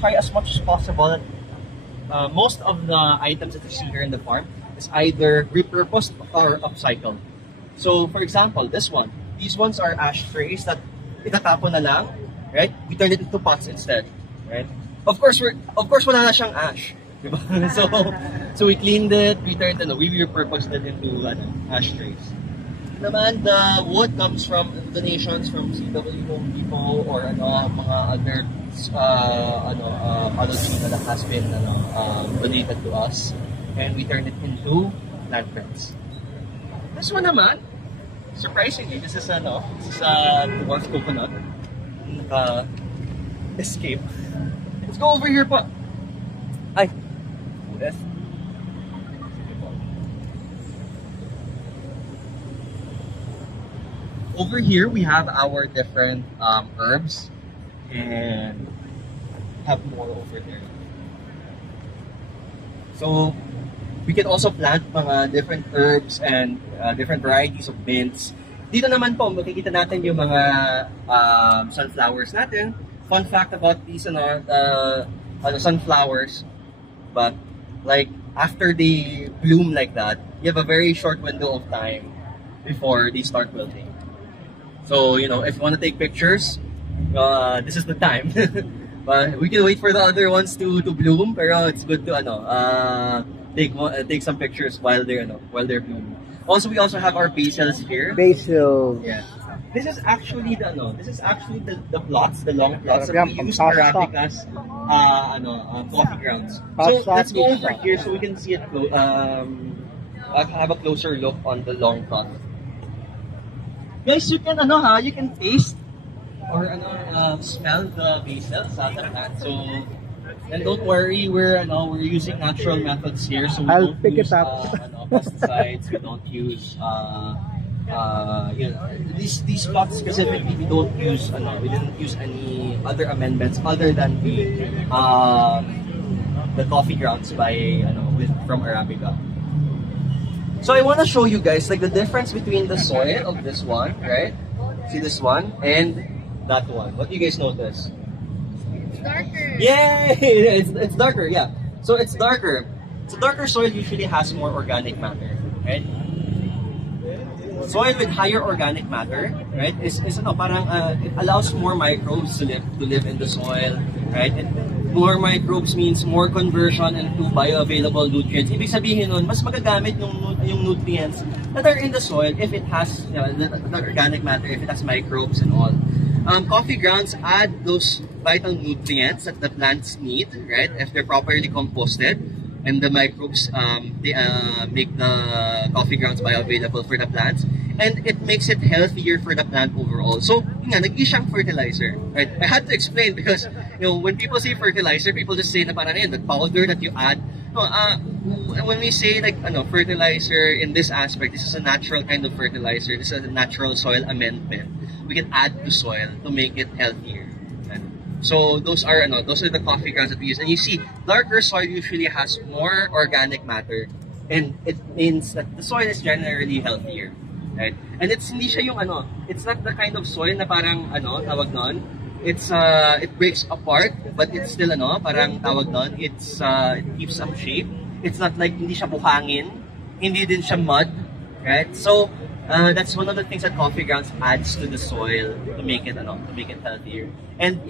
try as much as possible. Most of the items that you see here in the farm is either repurposed or upcycled. So, for example, this one. These ones are ashtrays that itatapon na lang, right? We turned it into pots instead, right? Of course, wala na siyang ash, diba? So we cleaned it, we repurposed it into ashtrays. Naman, the wood comes from donations from CW Home Depot or mga other pathology that has been donated to us, and we turned it into plant prints. This one naman, surprisingly, this is a dwarf coconut. Escape. Let's go over here po. Ay. Yes. Over here we have our different herbs, and have more over there. So we can also plant mga different herbs and different varieties of mints. Dito naman po, makikita natin yung mga sunflowers natin. Fun fact about these sunflowers, but like after they bloom like that, you have a very short window of time before they start wilting. So, if you want to take pictures, this is the time. But we can wait for the other ones to bloom, pero it's good to take some pictures while they're blooming. Also, we also have our basils here. Basil. Yeah. This is actually the plots, the long plots that we use for Arabica's coffee grounds. So let's go over here so we can see it. Have a closer look on the long plot. Guys, you can taste or smell the basil sa plant. So, and don't worry, we're using natural methods here. So we don't use pesticides. We don't use these plots specifically. We didn't use any other amendments other than the coffee grounds from Arabica. So I want to show you guys like the difference between the soil of this one, right? See this one and that one. What do you guys notice? It's darker. Yay! It's darker, yeah. So it's darker. So darker soil usually has more organic matter, right? Soil with higher organic matter, right, is it allows more microbes to live in the soil, right? And more microbes means more conversion into bioavailable nutrients. Ibig sabihin nun, mas magagamit yung nutrients that are in the soil if it has the organic matter, if it has microbes and all. Coffee grounds add those vital nutrients that the plants need, right? If they're properly composted, and the microbes they make the coffee grounds bioavailable for the plants, and it makes it healthier for the plant overall. So, nag-i siyang fertilizer, right? I had to explain because when people say fertilizer, people just say na parang the powder that you add. No, when we say fertilizer in this aspect, this is a natural kind of fertilizer. This is a natural soil amendment we can add to soil to make it healthier. So those are the coffee grounds that we use. And you see, darker soil usually has more organic matter, and it means that the soil is generally healthier, right? And it's not the kind of soil na parang tawag nun. It breaks apart, but it's still parang tawag nun. It keeps some shape. It's not like hindi siya buhangin, hindi din siya mud, right? So that's one of the things that coffee grounds adds to the soil to make it healthier. And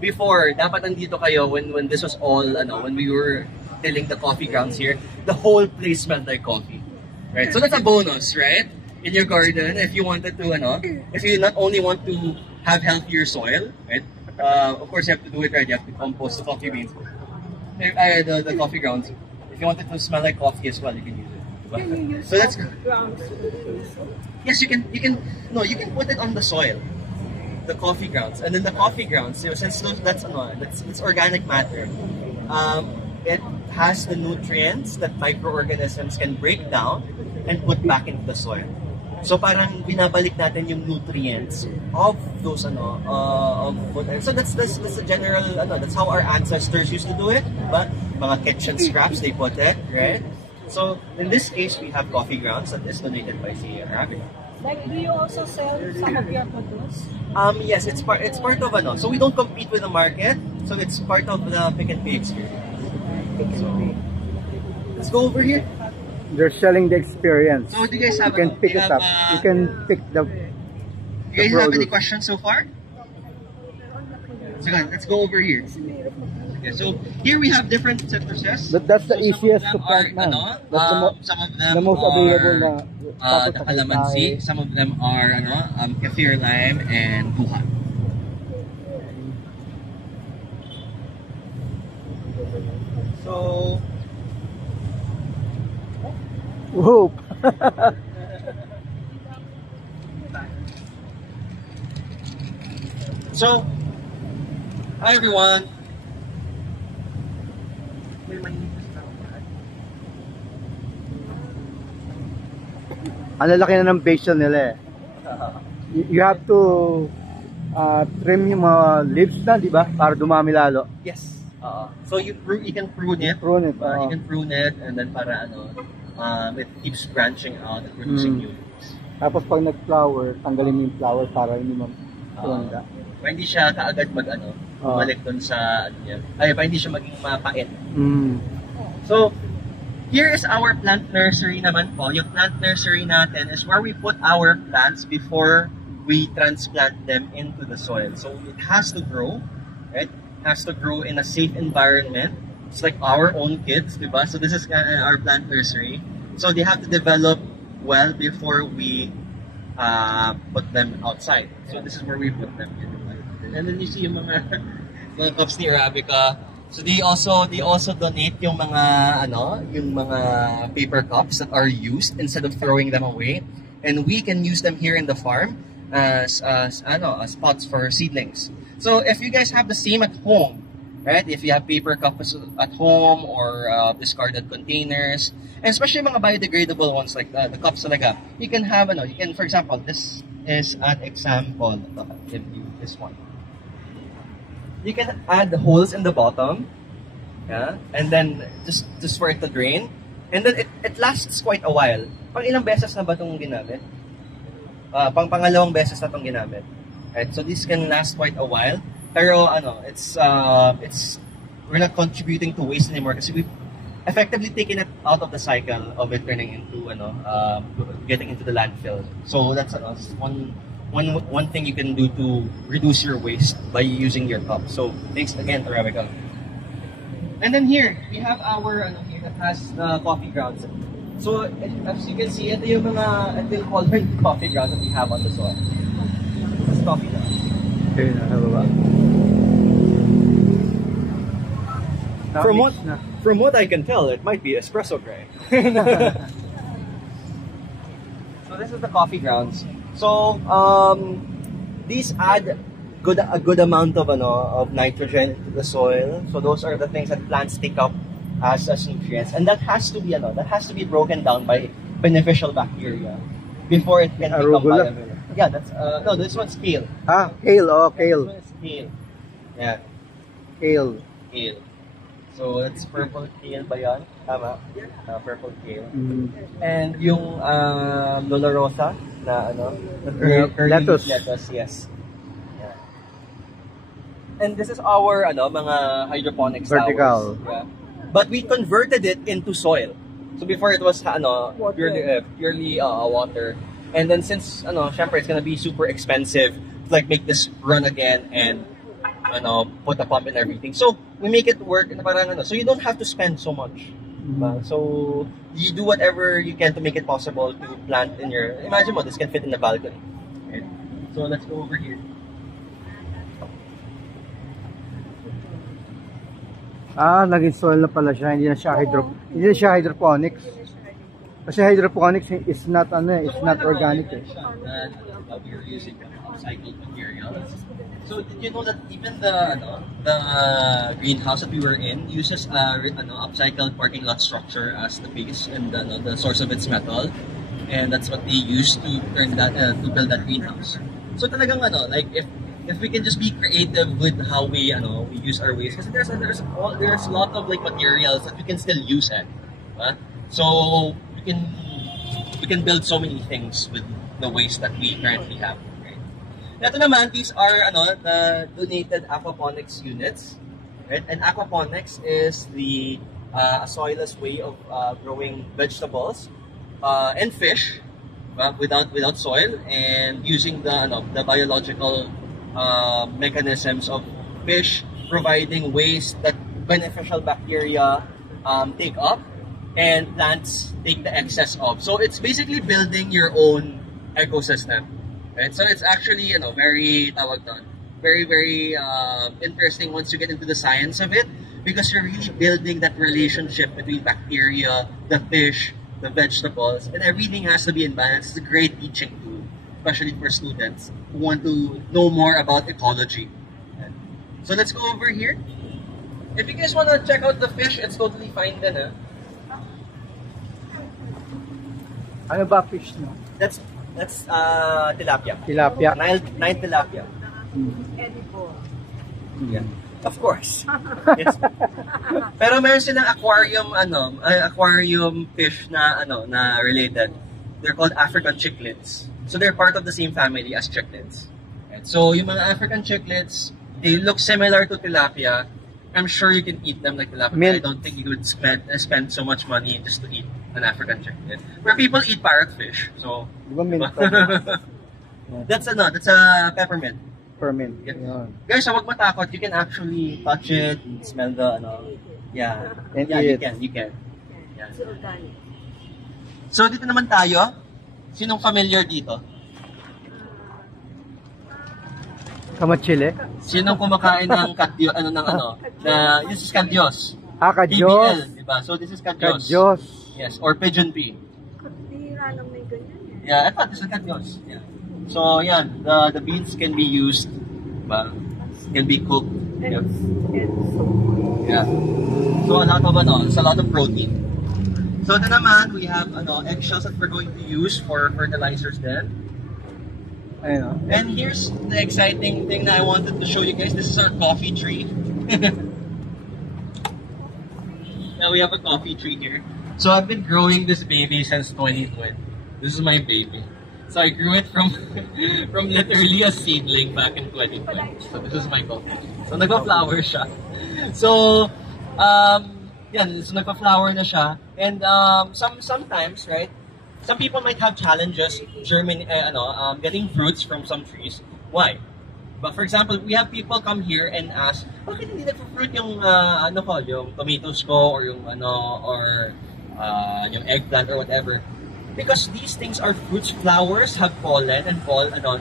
before, dapat nandito kayo when this was all when we were tilling the coffee grounds here, the whole place smelled like coffee, right? So that's a bonus, right? In your garden, if you wanted to if you not only want to have healthier soil, right? Of course you have to do it right. You have to compost the coffee beans, the coffee grounds. If you want it to smell like coffee as well, you can use it. So that's yes, you can put it on the soil, the coffee grounds, and then the coffee grounds, since that's organic matter, it has the nutrients that microorganisms can break down and put back into the soil. So parang binabalik natin yung nutrients of those so that's a general that's how our ancestors used to do it, but mga kitchen scraps they put it, right? So in this case, we have coffee grounds that is donated by CA Arabica. Like, do you also sell some of your produce? Yes, it's part of so we don't compete with the market. So it's part of the Pick and Pay experience. So let's go over here. They're selling the experience. So do you guys have? You can pick it up. You can pick the. You guys have any questions so far? So let's go over here. Okay, so here we have different citruses. But that's the So easiest to some of them plant now. are, some of them the most available are the calamansi. Some of them are kaffir lime and buha. So Whoop. So, hi everyone. Ang lalaki na ng basil nila eh. You have to trim yung mga leaves na, di ba? Para dumami lalo. Yes. So you can prune it. Prune it. You can prune it and then para it keeps branching out and producing new leaves. Tapos pag nag-flower, tanggalin mo yung flower para hindi ma-prunda. Hindi siya kaagad bumalik dun sa niya. Ay, hindi siya maging mapait. So, here is our plant nursery naman po. Yung plant nursery natin is where we put our plants before we transplant them into the soil. So, it has to grow, right? It has to grow in a safe environment. It's like our own kids, diba? So, this is our plant nursery. So, they have to develop well before we put them outside. So, this is where we put them in. And then you see yung mga cups ni Arabica. So they also donate yung mga paper cups that are used instead of throwing them away, and we can use them here in the farm as pots for seedlings. So if you guys have the same at home, right? If you have paper cups at home or discarded containers, and especially mga biodegradable ones like the cups talaga, you can have for example, this is an example. I'll give you this one. You can add the holes in the bottom, yeah, and then just for it to drain, and then it lasts quite a while. Pang ilang beses na ba itong ginamit? Pangalawang beses na itong ginamit. Right, so this can last quite a while. Pero it's we're not contributing to waste anymore kasi we've effectively taken it out of the cycle of it turning into getting into the landfill. So that's one thing you can do to reduce your waste by using your cup. So thanks again, Arabica. And then here we have our here that has the coffee grounds. So as you can see, ito yung colored coffee grounds that we have on the soil. This is coffee grounds. Okay, From what I can tell, it might be espresso gray. So this is the coffee grounds. So these add a good amount of nitrogen to the soil. So those are the things that plants take up as nutrients, and that has to be broken down by beneficial bacteria before it can become bioavailable. Yeah, that's no, this one's kale. Kale. Oh, kale. This one is kale. Yeah, Kale. So it's purple kale ba yan? Tama? Purple kale. And yung Lola Rosa na curly lettuce. Yes. Yeah. And this is our mga hydroponics vertical. towers. Yeah. But we converted it into soil. So before it was purely water. And then since syempre it's gonna be super expensive to make this run again and put a pump and everything. So we make it work so you don't have to spend so much. So you do whatever you can to make it possible to plant in your, imagine this can fit in the balcony. Right? So let's go over here. Naging soil na pala siya, hindi na siya hydroponics. Kasi hydroponics is not organic. We're using upcycled materials. So did you know that even the greenhouse that we were in uses upcycled parking lot structure as the base and the source of its metal, and that's what they use to turn that to build that greenhouse. So talagang if we can just be creative with how we use our waste, because there's a lot of materials that we can still use so we can build so many things with the waste that we currently have. Ito naman, these are the donated aquaponics units. right? And aquaponics is the a soilless way of growing vegetables and fish without soil, and using the biological mechanisms of fish providing waste that beneficial bacteria take up and plants take the excess of. So it's basically building your own ecosystem, right? So it's actually very very interesting once you get into the science of it, because you're really building that relationship between bacteria, the fish, the vegetables, and everything has to be in balance. It's a great teaching tool, especially for students who want to know more about ecology. So let's go over here. If you guys want to check out the fish, it's totally fine then. Ano ba fish no? That's tilapia. Tilapia. Nile tilapia. Edible. Yeah. Of course. Yes. Pero meron silang aquarium fish na related. They're called African cichlids. So they're part of the same family as cichlids. Right? So yung mga African cichlids, they look similar to tilapia. I'm sure you can eat them like tilapia. I don't think you would spend so much money just to eat an African cichlid. Where people eat parrotfish. So that's a peppermint. Peppermint. Yeah. Guys, wag matakot. You can actually touch it, smell the yeah. And yeah, you can. Yeah. So dito naman tayo. Sinong familiar dito? Kamachile? Sinong kumakain ng kadyo, this is kadyos. Kadyos. PBL, diba? So this is kadyos. Kadyos. Yes, or pigeon pea. Bihira lang may ganyan. Yeah, I thought this is kadyos. Yeah. So yan, the beans can be used, diba? Can be cooked. Yep. Yeah. So it's a lot of protein. So then naman, we have eggshells that we're going to use for fertilizers then. And here's the exciting thing that I wanted to show you guys. This is our coffee tree. Now we have a coffee tree here. So I've been growing this baby since 2020. This is my baby. So I grew it from literally a seedling back in 2020. So this is my coffee tree. So nagpa-flower siya. So so nagpa-flower na siya. And sometimes, right? Some people might have challenges getting fruits from some trees. Why? But for example, we have people come here and ask, bakit hindi nagpo-fruit yung yung tomatoes ko, or yung yung eggplant or whatever? Because these things are fruits. Flowers have pollen, and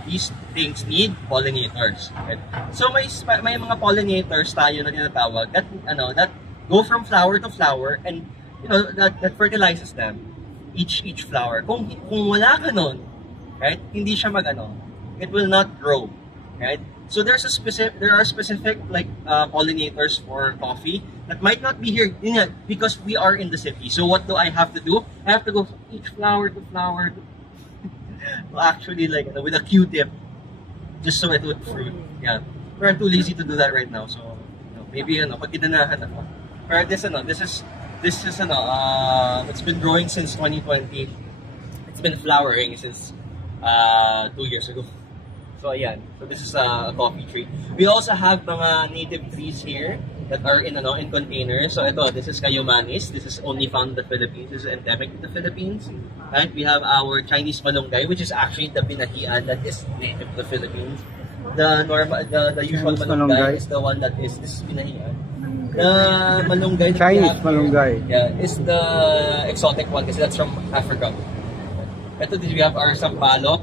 these things need pollinators. Right? So may mga pollinators tayo na tinatawag that go from flower to flower, and that fertilizes them. Each flower. Kung wala ka nun, right? Hindi siya it will not grow, right? So there are specific pollinators for coffee that might not be here because we are in the city. So what do I have to do? I have to go from each flower to flower to actually with a Q-tip, just so it would fruit. Yeah. But I'm too lazy to do that right now. So maybe pag ginanahan ako. Pero this is it's been growing since 2020. It's been flowering since 2 years ago. So ayan. So this is a coffee tree. We also have mga native trees here that are in containers. So this is Cayumanis. This is only found in the Philippines. This is endemic to the Philippines. Right? We have our Chinese malunggay, which is actually the binahian that is native to the Philippines. The usual malunggay is the one that is binahian. The malunggay, Chinese malunggay, is the exotic one kasi that's from Africa. Ito, we have our sampalok.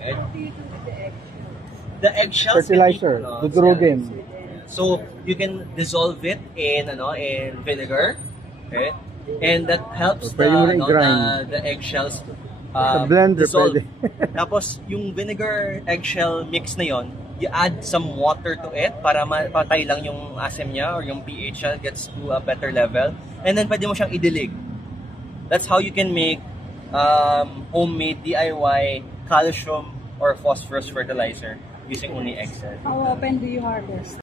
Right? What do you do with the eggshells? The eggshells fertilizer, dudurugin. So you can dissolve it in vinegar, right? And that helps the eggshells blender dissolve. Tapos yung vinegar eggshell mix na yon, you add some water to it para patay lang yung asim niya, or yung pH niya gets to a better level, and then pwede mo siyang idilig. That's how you can make homemade DIY calcium or phosphorus fertilizer using only egg cells. How often do you harvest?